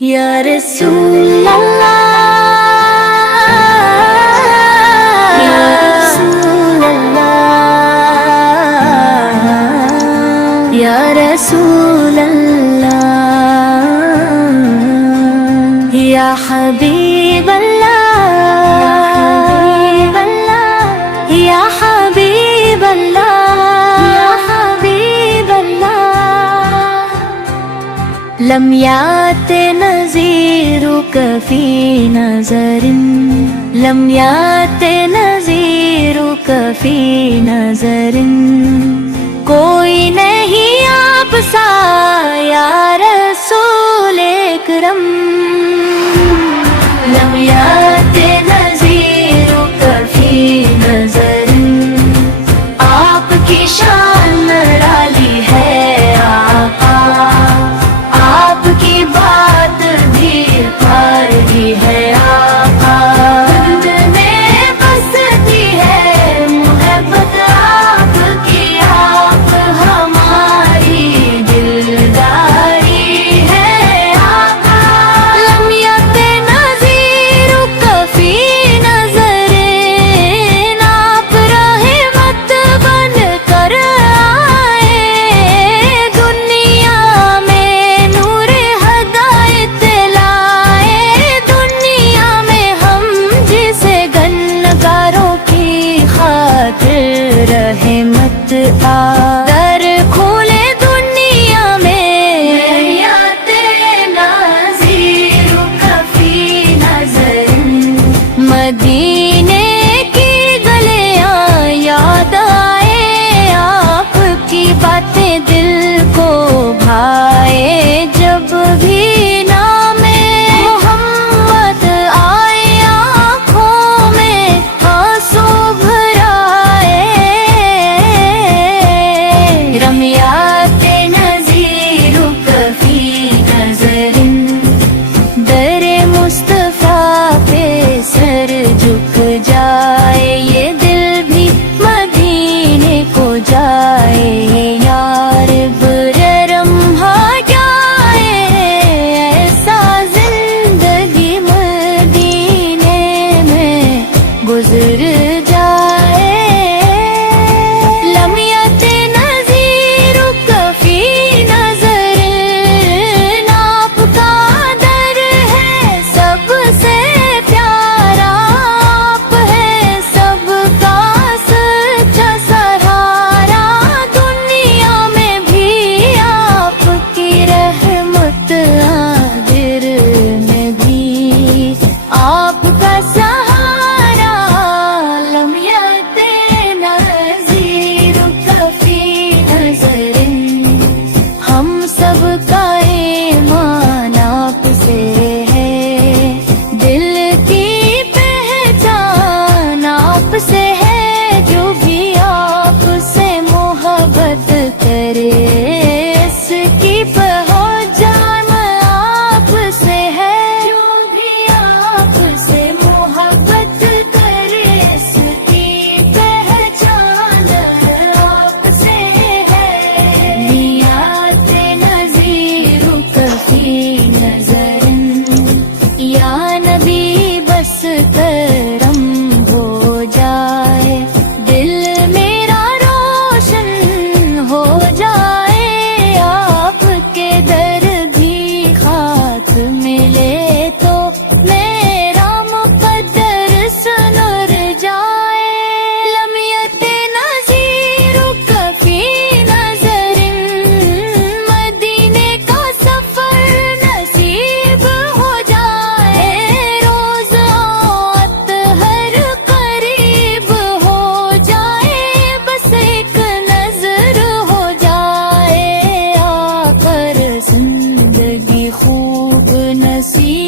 یا رسول اللہ، یا رسول اللہ، یا رسول اللہ، یا حبیب اللہ، یا حبیب اللہ، یا حبیب اللہ، لم یات نظیرک فی نظر، لم یات نظیرک فی نظر، کوئی نہیں آپ سا یا رسول اکرم، لم یات نظیرک فی نظر، آپ کی شان نرالی ہے آقا، آپ کی بات بھی پیاری ہے آقا، دل میں بستی ہے محبت آپ کی، آپ ہماری دلداری ہے آقا، لم یت نظیرک فی نظر، آپ رحمت بن کر آئے دنیا میں، نور ہدایت لائے دنیا میں، ہم جسے گنہگاروں کی خاطر رحمت در کھولے دنیا میں، یات نظیرک فی نظر، مدینے کی گلیاں یاد آئے، آپ کی باتیں دل کو بھائے، جب بھی نام محمد آئے آنکھوں میں آنسو بھرائے، رمیات نظیرک فی نظر، در مصطفیٰ پہ سر جھک جائے، یہ دل بھی مدینے کو جائے، یار بررم ہو جائے، ایسا زندگی مدینے میں گزر جائے، لم یت نظیرک فی نظر، آپ کا در ہے سب سے پیارا، آپ ہے سب کا سچا سہارا، دنیا میں بھی آپ کی رحمت، آخر میں بھی آپ کا سہارا، لم یت نظیرک فی نظر، ہم سب کا ایمان آپ سے ہے، دل کی پہچان آپ سے ہے، جو بھی آپ سے محبت کرے اس کی پہچان آپ سے ہے، جو بھی آپ سے محبت کرے اس کی پہچان آپ سے ہے، یات نظیرک فی نظر، یا نبی بس کرم ہو جائے، دل میرا روشن ہو جائے، آپ کے در بھی خاک ملے تو میرا مقدر سنر جائے، لم یت نظیرک فی نظر، مدینے کا سفر نصیب ہو جائے، روز اطہر قریب ہو جائے، بس ایک نظر ہو جائے، آ کر زندگی خوب نصیب